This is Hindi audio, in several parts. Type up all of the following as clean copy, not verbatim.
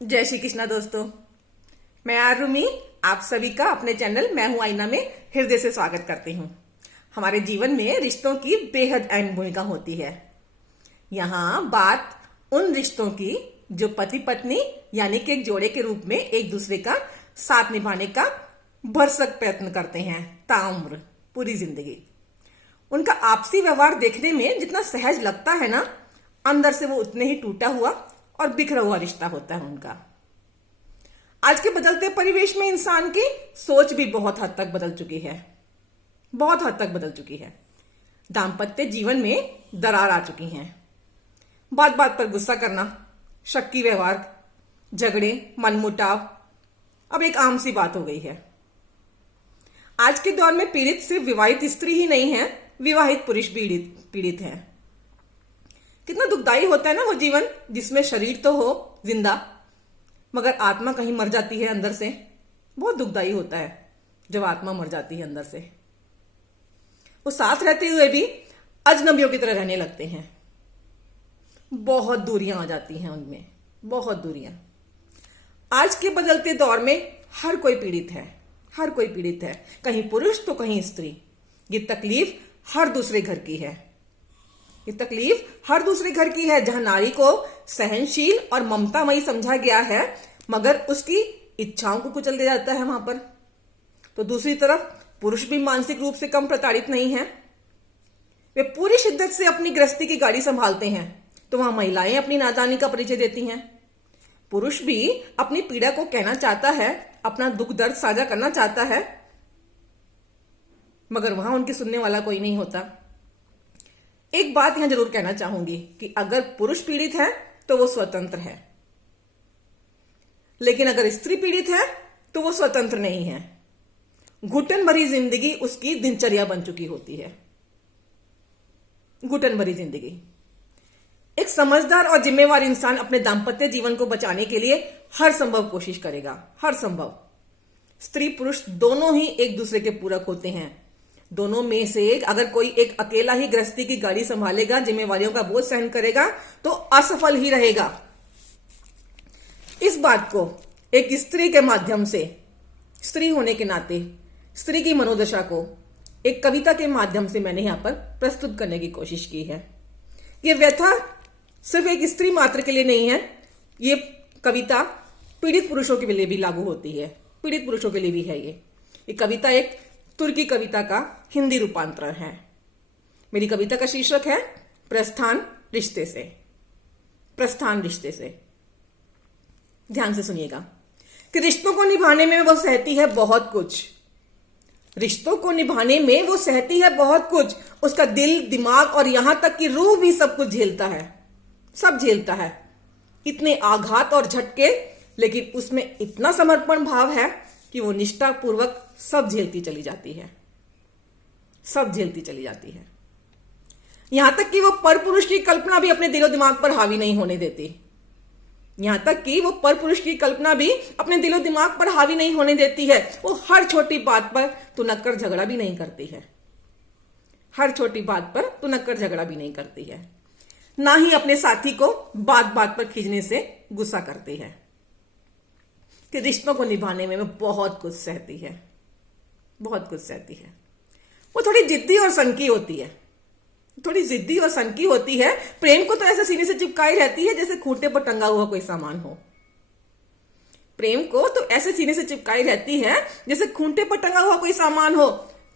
जय श्री कृष्णा दोस्तों। मैं आरुमि आप सभी का अपने चैनल मैं हूं आईना में हृदय से स्वागत करती हूं। हमारे जीवन में रिश्तों की बेहद अहम भूमिका होती है। यहाँ बात उन रिश्तों की जो पति पत्नी यानी कि एक जोड़े के रूप में एक दूसरे का साथ निभाने का भरसक प्रयत्न करते हैं ताउम्र पूरी जिंदगी। उनका आपसी व्यवहार देखने में जितना सहज लगता है ना, अंदर से वो उतने ही टूटा हुआ और बिखरा हुआ रिश्ता होता है उनका। आज के बदलते परिवेश में इंसान की सोच भी बहुत हद तक बदल चुकी है, बहुत हद तक बदल चुकी है। दाम्पत्य जीवन में दरार आ चुकी है। बात बात पर गुस्सा करना, शक्की व्यवहार, झगड़े, मनमुटाव अब एक आम सी बात हो गई है। आज के दौर में पीड़ित सिर्फ विवाहित स्त्री ही नहीं है, विवाहित पुरुष पीड़ित है। कितना दुखदाई होता है ना वो जीवन जिसमें शरीर तो हो जिंदा मगर आत्मा कहीं मर जाती है अंदर से। बहुत दुखदाई होता है जब आत्मा मर जाती है अंदर से। वो साथ रहते हुए भी अजनबियों की तरह रहने लगते हैं। बहुत दूरियां आ जाती हैं उनमें, बहुत दूरियां। आज के बदलते दौर में हर कोई पीड़ित है, हर कोई पीड़ित है, कहीं पुरुष तो कहीं स्त्री। ये तकलीफ हर दूसरे घर की है, ये तकलीफ हर दूसरे घर की है। जहां नारी को सहनशील और ममतामयी समझा गया है मगर उसकी इच्छाओं को कुचल दिया जाता है वहां पर, तो दूसरी तरफ पुरुष भी मानसिक रूप से कम प्रताड़ित नहीं है। वे पूरी शिद्दत से अपनी गृहस्थी की गाड़ी संभालते हैं तो वहां महिलाएं अपनी नादानी का परिचय देती हैं। पुरुष भी अपनी पीड़ा को कहना चाहता है, अपना दुख दर्द साझा करना चाहता है मगर वहां उनकी सुनने वाला कोई नहीं होता। एक बात यहां जरूर कहना चाहूंगी कि अगर पुरुष पीड़ित है तो वो स्वतंत्र है, लेकिन अगर स्त्री पीड़ित है तो वो स्वतंत्र नहीं है। घुटन भरी जिंदगी उसकी दिनचर्या बन चुकी होती है, घुटन भरी जिंदगी। एक समझदार और जिम्मेवार इंसान अपने दाम्पत्य जीवन को बचाने के लिए हर संभव कोशिश करेगा, हर संभव। स्त्री पुरुष दोनों ही एक दूसरे के पूरक होते हैं। दोनों में से अगर कोई एक अकेला ही गृहस्थी की गाड़ी संभालेगा, जिम्मेवारियों का बोझ सहन करेगा तो असफल ही रहेगा। इस बात को एक स्त्री के माध्यम से, स्त्री होने के नाते स्त्री की मनोदशा को एक कविता के माध्यम से मैंने यहां पर प्रस्तुत करने की कोशिश की है। यह व्यथा सिर्फ एक स्त्री मात्र के लिए नहीं है, ये कविता पीड़ित पुरुषों के लिए भी लागू होती है, पीड़ित पुरुषों के लिए भी है। ये कविता एक तुर्की कविता का हिंदी रूपांतरण है। मेरी कविता का शीर्षक है प्रस्थान रिश्ते से। प्रस्थान रिश्ते से। ध्यान से सुनिएगा कि रिश्तों को निभाने में वो सहती है बहुत कुछ। रिश्तों को निभाने में वो सहती है बहुत कुछ। उसका दिल, दिमाग और यहां तक कि रूह भी सब कुछ झेलता है, सब झेलता है। इतने आघात और झटके, लेकिन उसमें इतना समर्पण भाव है कि वो निष्ठापूर्वक सब झेलती चली जाती है, सब झेलती चली जाती है। यहां तक कि वो परपुरुष की कल्पना भी अपने दिलो दिमाग पर हावी नहीं होने देती। यहां तक कि वो परपुरुष की कल्पना भी अपने दिलो दिमाग पर हावी नहीं होने देती है। वो हर छोटी बात पर तुनक्कर झगड़ा भी नहीं करती है, हर छोटी बात पर तुनक्कर झगड़ा भी नहीं करती है। ना ही अपने साथी को बात बात पर खींचने से गुस्सा करती है। कि रिश्तों को निभाने में वो बहुत कुछ सहती है, बहुत कुछ सहती है। वो थोड़ी जिद्दी और सनकी होती है, थोड़ी जिद्दी और सनकी होती है। प्रेम को तो ऐसे सीने से चिपकाई रहती है जैसे खूंटे पर टंगा हुआ कोई सामान हो। प्रेम को तो ऐसे सीने से चिपकाई रहती है जैसे खूंटे पर टंगा हुआ कोई सामान हो।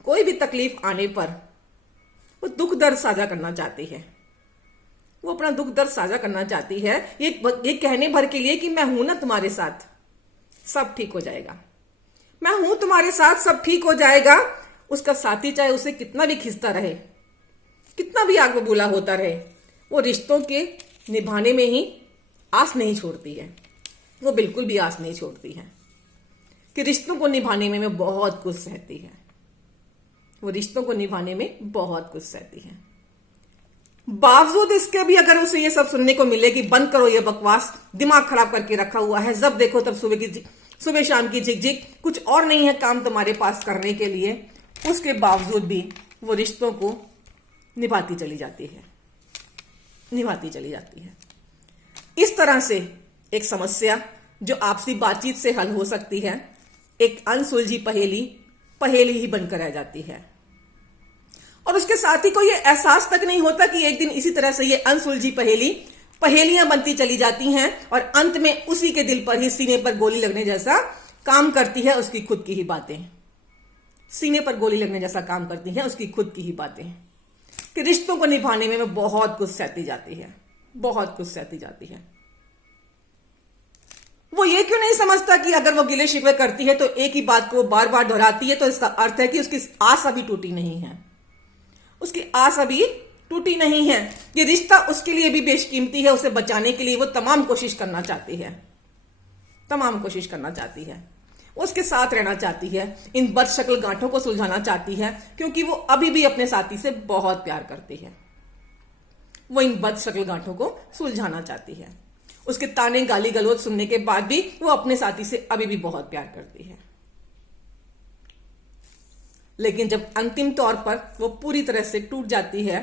कोई भी तकलीफ आने पर वो दुख दर्द साझा करना चाहती है, वो अपना दुख दर्द साझा करना चाहती है ये कहने भर के लिए कि मैं हूं ना तुम्हारे साथ, सब ठीक हो जाएगा। मैं हूं तुम्हारे साथ, सब ठीक हो जाएगा। उसका साथी चाहे उसे कितना भी खिंचता रहे, कितना भी आग बबूला होता रहे, वो रिश्तों के निभाने में ही आस नहीं छोड़ती है। वो बिल्कुल भी आस नहीं छोड़ती है कि रिश्तों को निभाने में मैं बहुत कुछ सहती है। वो रिश्तों को निभाने में बहुत कुछ सहती है। बावजूद इसके भी अगर उसे ये सब सुनने को मिले कि बंद करो ये बकवास, दिमाग खराब करके रखा हुआ है, जब देखो तब सुबह शाम की झिकझिक, कुछ और नहीं है काम तुम्हारे पास करने के लिए, उसके बावजूद भी वो रिश्तों को निभाती चली जाती है, निभाती चली जाती है। इस तरह से एक समस्या जो आपसी बातचीत से हल हो सकती है, एक अनसुलझी पहेली पहेली ही बनकर रह जाती है। और उसके साथ ही को ये एहसास तक नहीं होता कि एक दिन इसी तरह से ये अनसुलझी पहेलियां बनती चली जाती हैं और अंत में उसी के दिल पर ही सीने पर गोली लगने जैसा काम करती है उसकी खुद की ही बातें। सीने पर गोली लगने जैसा काम करती है उसकी खुद की ही बातें कि रिश्तों को निभाने में बहुत कुछ सहती जाती है, बहुत कुछ सहती जाती है। वो ये क्यों नहीं समझता कि अगर वो गिले शिकवे करती है तो एक ही बात को बार बार दोहराती है तो इसका अर्थ है कि उसकी आस अभी टूटी नहीं है, उसकी आस अभी टूटी नहीं है। ये रिश्ता उसके लिए भी बेशकीमती है, उसे बचाने के लिए वो तमाम कोशिश करना चाहती है, तमाम कोशिश करना चाहती है, उसके साथ रहना चाहती है, इन बदशक्ल गांठों को सुलझाना चाहती है क्योंकि वो अभी भी अपने साथी से बहुत प्यार करती है। वो इन बदशक्ल गांठों को सुलझाना चाहती है। उसके ताने गाली गलौज सुनने के बाद भी वो अपने साथी से अभी भी बहुत प्यार करती है। लेकिन जब अंतिम तौर पर वो पूरी तरह से टूट जाती है,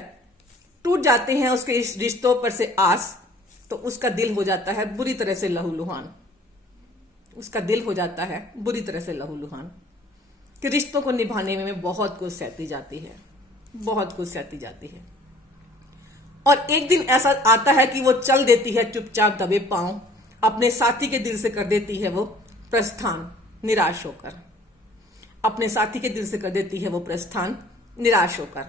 टूट जाते हैं उसके इस रिश्तों पर से आस, तो उसका दिल हो जाता है बुरी तरह से लहूलुहान। उसका दिल हो जाता है बुरी तरह से लहूलुहान कि रिश्तों को निभाने में बहुत कुछ सहती जाती है, बहुत कुछ सहती जाती है। और एक दिन ऐसा आता है कि वो चल देती है चुपचाप दबे पांव, अपने साथी के दिल से कर देती है वो प्रस्थान निराश होकर, अपने साथी के दिल से कर देती है वो प्रस्थान निराश होकर।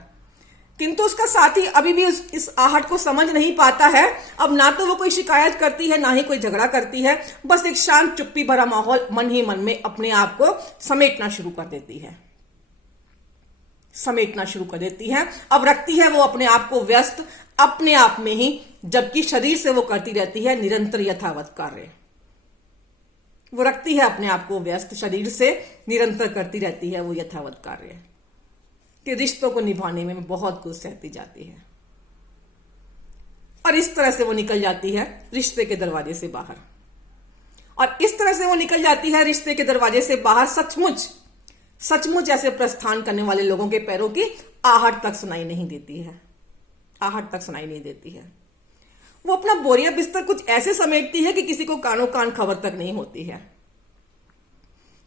किंतु उसका साथी अभी भी इस आहट को समझ नहीं पाता है। अब ना तो वो कोई शिकायत करती है, ना ही कोई झगड़ा करती है, बस एक शांत चुप्पी भरा माहौल मन ही मन में अपने आप को समेटना शुरू कर देती है, समेटना शुरू कर देती है। अब रखती है वो अपने आप को व्यस्त अपने आप में ही, जबकि शरीर से वो करती रहती है निरंतर यथावत कार्य। वो रखती है अपने आप को व्यस्त, शरीर से निरंतर करती रहती है वो यथावत कार्य कि रिश्तों को निभाने में बहुत कुछ सहती जाती है। और इस तरह से वो निकल जाती है रिश्ते के दरवाजे से बाहर। और इस तरह से वो निकल जाती है रिश्ते के दरवाजे से बाहर। सचमुच सचमुच ऐसे प्रस्थान करने वाले लोगों के पैरों की आहट तक सुनाई नहीं देती है, आहट तक सुनाई नहीं देती है। वो अपना बोरिया बिस्तर कुछ ऐसे समेटती है कि किसी को कानो कान खबर तक नहीं होती है,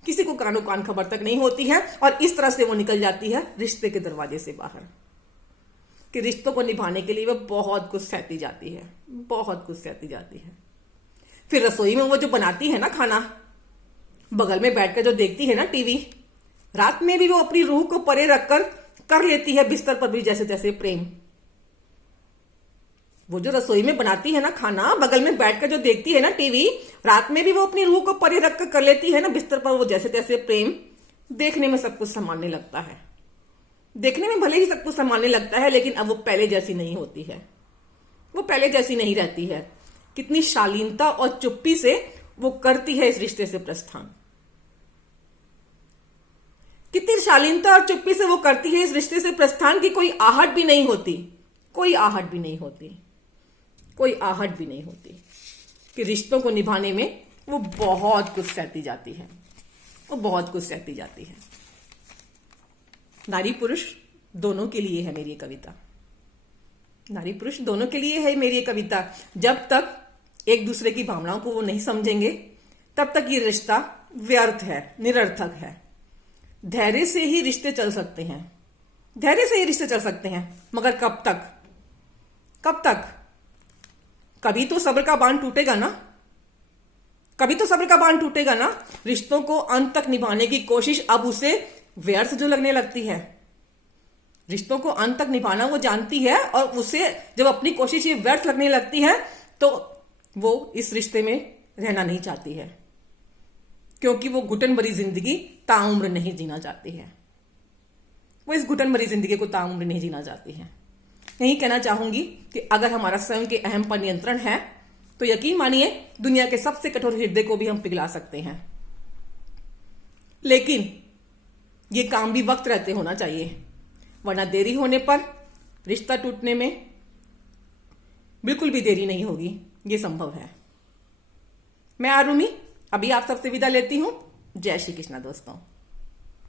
किसी को कानो कान खबर तक नहीं होती है। और इस तरह से वो निकल जाती है रिश्ते के दरवाजे से बाहर कि रिश्तों को निभाने के लिए वो बहुत कुछ सहती जाती है, बहुत कुछ सहती जाती है। फिर रसोई में वो जो बनाती है ना खाना, बगल में बैठकर जो देखती है ना टीवी, रात में भी वो अपनी रूह को परे रखकर कर लेती है बिस्तर पर भी जैसे तैसे प्रेम। वो जो रसोई में बनाती है ना खाना, बगल में बैठकर जो देखती है ना टीवी, रात में भी वो अपनी रूह को परे रखकर कर लेती है ना बिस्तर पर वो जैसे तैसे प्रेम। देखने में सब कुछ संभालने लगता है, देखने में भले ही सब कुछ संभालने लगता है, लेकिन अब वो पहले जैसी नहीं होती है, वो पहले जैसी नहीं रहती है। कितनी शालीनता और चुप्पी से वो करती है इस रिश्ते से प्रस्थान, कितनी शालीनता और चुप्पी से वो करती है इस रिश्ते से प्रस्थान की कोई आहट भी नहीं होती, कोई आहट भी नहीं होती, कोई आहट भी नहीं होती कि रिश्तों को निभाने में वो बहुत कुछ सहती जाती है, वो बहुत कुछ सहती जाती है। नारी पुरुष दोनों के लिए है मेरी ये कविता, नारी पुरुष दोनों के लिए है मेरी ये कविता। जब तक एक दूसरे की भावनाओं को वो नहीं समझेंगे तब तक ये रिश्ता व्यर्थ है, निरर्थक है। धैर्य से ही रिश्ते चल सकते हैं, धैर्य से ही रिश्ते चल सकते हैं, मगर कब तक, कब तक? कभी तो सब्र का बांध टूटेगा ना, कभी तो सब्र का बांध टूटेगा ना। रिश्तों को अंत तक निभाने की कोशिश अब उसे व्यर्थ जो लगने लगती है, रिश्तों को अंत तक निभाना वो जानती है और उसे जब अपनी कोशिश ये व्यर्थ लगने लगती है तो वो इस रिश्ते में रहना नहीं चाहती है, क्योंकि वो घुटन भरी जिंदगी ताउम्र नहीं जीना चाहती है, वो इस घुटन भरी जिंदगी को ताउम्र नहीं जीना चाहती है। यही कहना चाहूंगी कि अगर हमारा स्वयं के अहम पर नियंत्रण है तो यकीन मानिए दुनिया के सबसे कठोर हृदय को भी हम पिघला सकते हैं। लेकिन ये काम भी वक्त रहते होना चाहिए, वरना देरी होने पर रिश्ता टूटने में बिल्कुल भी देरी नहीं होगी, ये संभव है। मैं आरुमि अभी आप सबसे विदा लेती हूं। जय श्री कृष्णा दोस्तों।